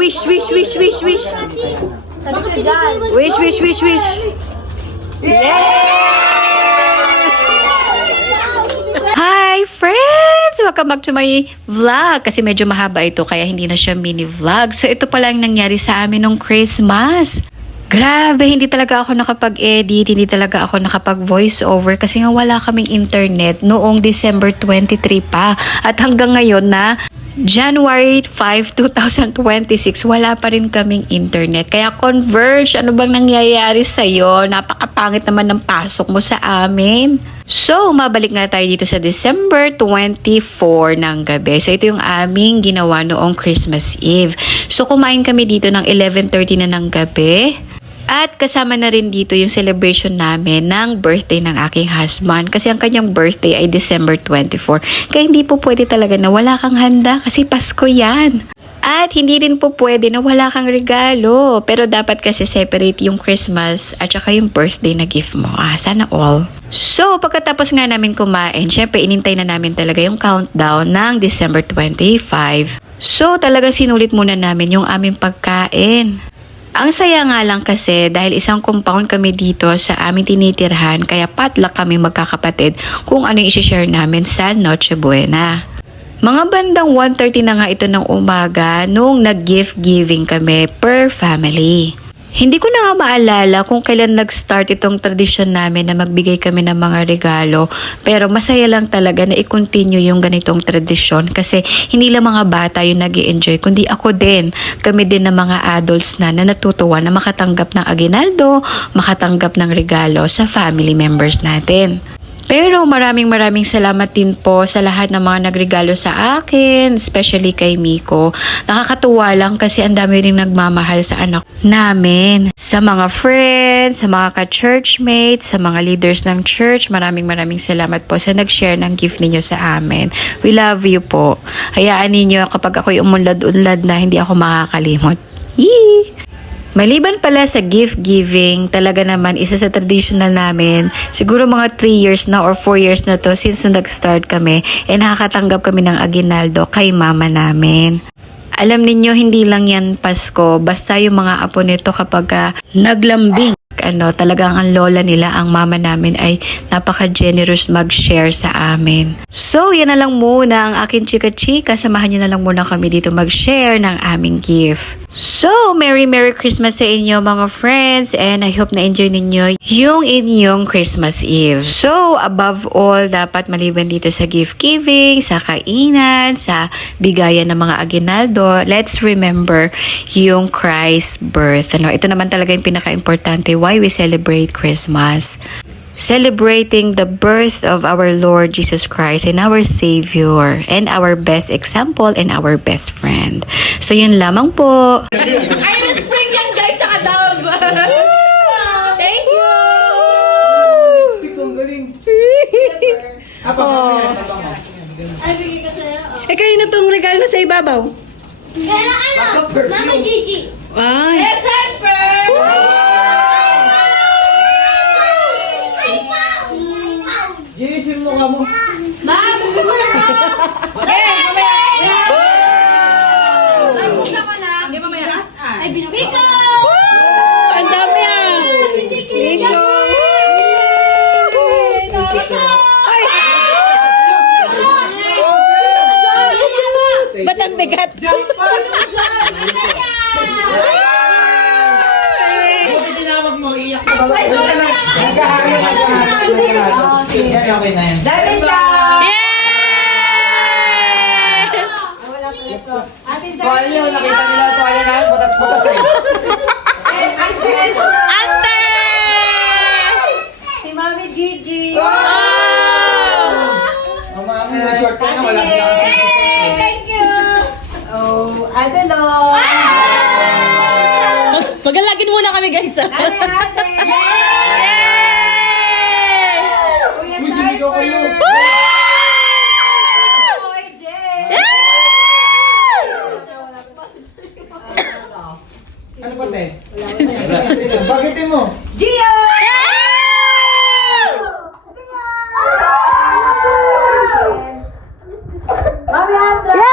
wish, wish, wish, wish, wish. Wish, wish, wish, wish. Hi friends! Welcome back to my vlog. Kasi medyo mahaba ito kaya hindi na siya mini vlog. So ito pala ang nangyari sa amin nung Christmas. Grabe, hindi talaga ako nakapag-edit, hindi talaga ako nakapag-voice over kasi nga wala kaming internet noong December 23 pa. At hanggang ngayon na January 5, 2026, wala pa rin kaming internet. Kaya Converge, ano bang nangyayari sa'yo? Napakapangit naman ng pasok mo sa amin. So, mabalik nga tayo dito sa December 24 ng gabi. So, ito yung aming ginawa noong Christmas Eve. So, kumain kami dito ng 11:30 na ng gabi. At kasama na rin dito yung celebration namin ng birthday ng aking husband. Kasi ang kanyang birthday ay December 24. Kaya hindi po pwede talaga na wala kang handa kasi Pasko yan. At hindi rin po pwede na wala kang regalo. Pero dapat kasi separate yung Christmas at saka yung birthday na gift mo. Sana all. So, pagkatapos nga namin kumain, syempre inintay na namin talaga yung countdown ng December 25. So, talagang sinulit muna namin yung aming pagkain. Ang saya nga lang kasi dahil isang compound kami dito sa aming tinitirhan kaya potluck kami magkakapatid kung ano yung isi-share namin sa Noche Buena. Mga bandang 1:30 na nga ito ng umaga nung nag-gift giving kami per family. Hindi ko na nga maalala kung kailan nag-start itong tradisyon namin na magbigay kami ng mga regalo. Pero masaya lang talaga na i-continue yung ganitong tradisyon kasi hindi lang mga bata yung nag-i-enjoy kundi ako din. Kami din ng mga adults na natutuwa na makatanggap ng aguinaldo, makatanggap ng regalo sa family members natin. Pero maraming salamat din po sa lahat ng mga nagregalo sa akin, especially kay Miko. Nakakatuwa lang kasi ang dami rin nagmamahal sa anak namin. Sa mga friends, sa mga ka-churchmates, sa mga leaders ng church, maraming salamat po sa nag-share ng gift ninyo sa amin. We love you po. Hayaan ninyo kapag ako'y umunlad-unlad na hindi ako makakalimot. Yee! Maliban pala sa gift giving, talaga naman isa sa traditional namin, siguro mga 3 years na or 4 years na to since nag-start kami, nakakatanggap kami ng aguinaldo kay mama namin. Alam ninyo, hindi lang yan Pasko, basta yung mga apo nito kapag naglambing. Talagang ang lola nila, ang mama namin ay napaka-generous mag-share sa amin. So, yan na lang muna ang aking chika-chika. Samahan nyo na lang muna kami dito mag-share ng aming gift. So, Merry Christmas sa inyo mga friends and I hope na-enjoy ninyo yung inyong Christmas Eve. So, above all, dapat maliban dito sa gift giving, sa kainan, sa bigayan ng mga aguinaldo, let's remember yung Christ's birth. Ito naman talaga yung pinaka-importante. Why we celebrate Christmas? Celebrating the birth of our Lord Jesus Christ and our Savior and our best example and our best friend. So yun lamang po. Irish Spring yan guys, tsaka Dove. Thank you. Ang galing. Ay, bigay ka sa'yo. Kanina tong regalo sa ibabaw. Kaya na ano? Mama Gigi. Ay. December! Ginisim mo ka mo. Ma'am! Okay, mamaya! Nabuka ko na. Okay, mamaya. Ay, Biko! Ang dami Biko! Ay! Ba't ang bigat? Buti tinawag mo, iyak ka ba? Okay na yan. Dami siya! Tuwalya nyo, nakita nila tuwalya na, butas-butas eh. Ante! Si Mami Gigi! Ang mga may short ka na, wala ka kasi. Thank you! Oh, Adelo! Magalagin muna kami guys. Uy, sumigaw kayo. Ano ba, te? Bagitin mo. Gio! Mami Andra!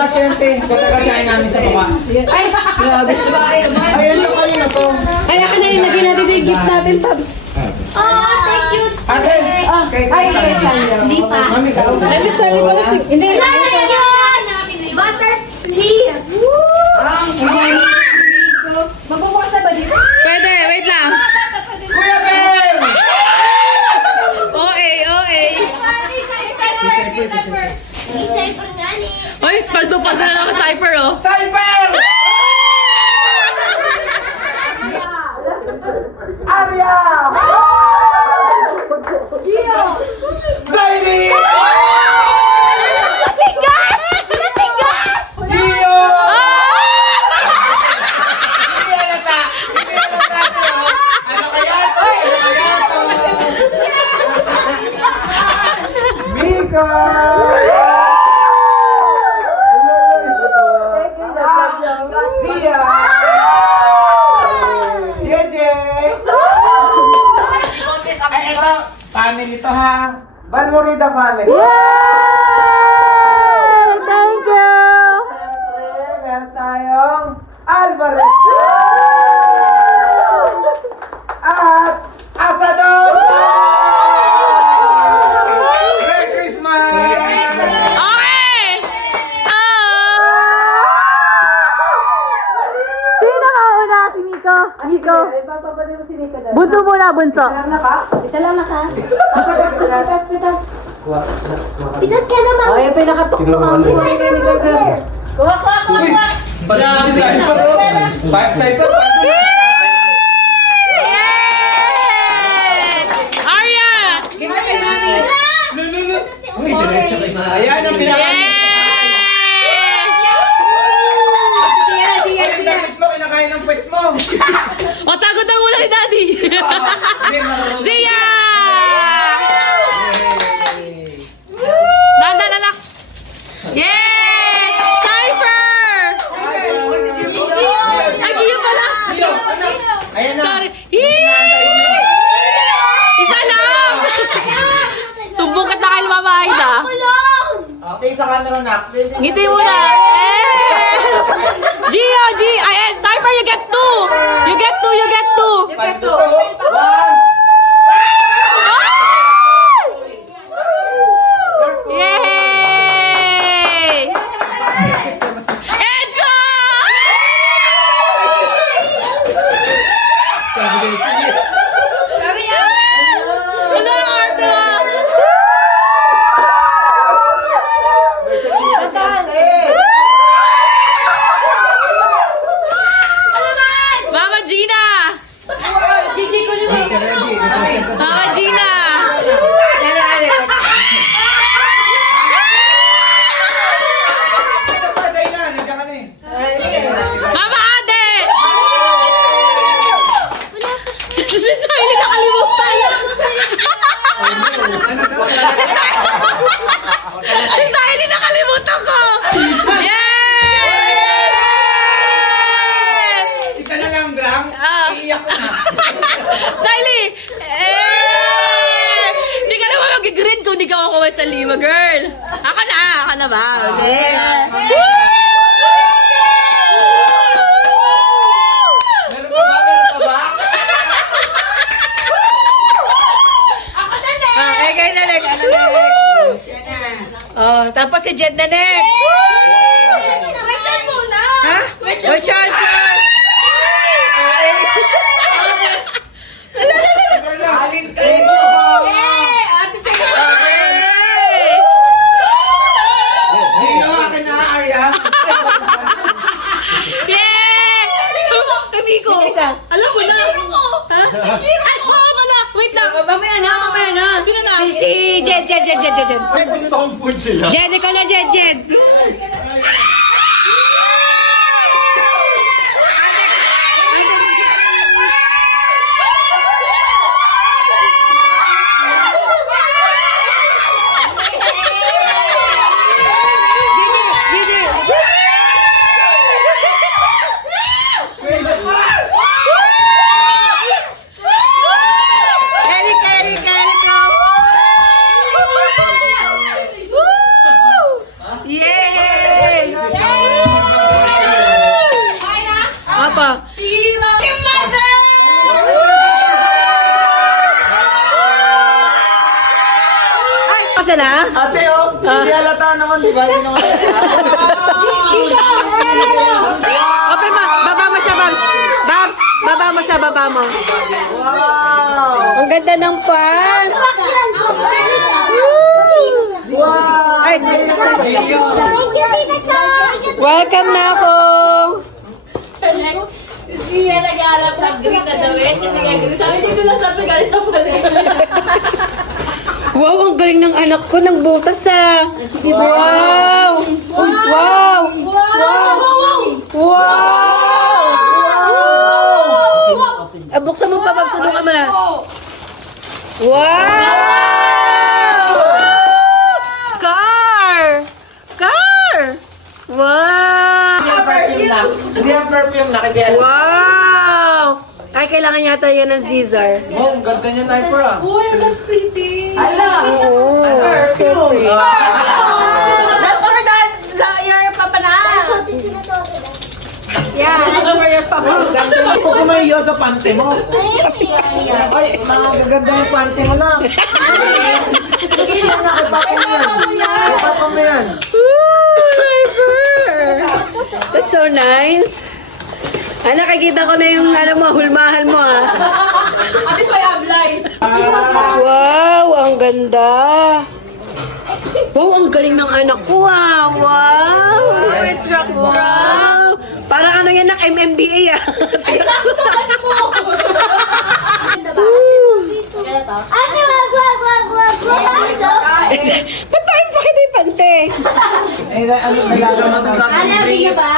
pasyente. Pagkakasyahin namin sa baba. Ay, grabe siya. Ayan yung kanina to. Kaya ka na yung lagyan natin yung gift natin, Pabs. Oh, thank you. Ate! Ay, Hindi pa. Mami, ka. Ay, Miss Tony pala. Hindi, Butterclear. Magbubukas na ba dito? Pwede, wait lang. Kuya Ben! OA. Isa-isa nga ni. Uy, pagdupag na lang ako cypher, oh. Cypher! Arya! Riley! Matigas! Matigas! Gio! Hindi halata. Hindi halata to. Ano kaya to? Mika! Dia! Jeje! Ay, ito, family to ha. Balmorida family. Thank you! Siyempre, meron tayong Alvarez. At Asador. Merry Christmas! Okay! Sino kauna? Si Nico? Nico? Bunso muna, bunso. Pitas ka naman. Ay, pinakatok mo kami. Kuha. Bala si Cypher. Cypher. Arya! Give it kay Mami. Uy, diretso kay Mami. Ayan ang pinaka... Sige. Ay, damit mo, kinakain ng puwet mo. O, tago na muna ni Daddy! Hindi, marunong. See ya! Yay! Dahan-dahan, anak! Yay! Cypher! Ay, Gio pala! Gio, anak. Ayan na. Sorry. Inaantay niyo. Isa lang! Sumbong ka na kay Mama Aida. Okay, sa camera na. Ngiti mo na. Gio, Cypher, you get two! You get two! Ito. One. Yay! Enzo! Sabi ko, yes. Hello, Ardo! Mama Gina! Gigi ko naman. Mama Gina! Mama Ade! Si Siley nakalimutan! Si Siley nakalimutan ko! Yay! Isa na lang, Bram. Ah. Iiyak ko na. Siley! Hindi ka naman mag-green kung hindi ka kukuha sa lima, girl. Ako na ba? Okay. Meron pa ba? Meron pa ba? Kayo na next. Oh, tapos si Jed na next. Wait lang muna. Ha? Wait, Chan. Alin kayo? Hindi na akin na, Arya. Yay! Kamiko. Alam mo na. Ha? Ay, oo pala. Wait lang. Mamaya na. Sino na? Si Jed. Nagpintompod sila. Jed, ikaw na, Jed. Eric, go. Yay! pa. Sheila! Your mother! Ay, kasi na? Ate, oh. Hindi halata naman, di ba? Hindi naman Okay, baba mo siya, Babs. Babs, baba mo siya, baba mo. Wow! Ang ganda ng pants. Wow! Ay, Thank you, Tita Choy. welcome na ako. Si Sheila nag-aalap ng green na damit kasi nga green. Sabi dito na sabi ka sa palengke. Wow, ang galing ng anak ko ng butas ah. Wow! Wow! Wow! Wow! Buksan mo pa, Babs. Sunukan mo na. Wow! Car! Car! Wow! Hindi ang perfume, nakikialam. Wow! Ay, kailangan yata yan ng Caesar. Oh, ang ganda niya, Niper, ah. Uy, that's pretty. Oo. So pretty. That's for your papa na. Yeah, that's for your papa. Huwag ka mahiyo sa pante mo. Ay, nakagaganda yung pante mo lang. Kay papa mo yan. Kay papa mo yan. That's so nice. Ah, nakikita ko na yung hulmahan mo ah. At least may ablay. Wow, ang ganda. Wow, ang galing ng anak ko ah. Wow. Wow. Parang ano yan ng MMDA ah. Ate, wag. Ba't tayo pakitipante? Ay, ano, nagagawa mo sa Ano, Ria ba?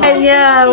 Kanya.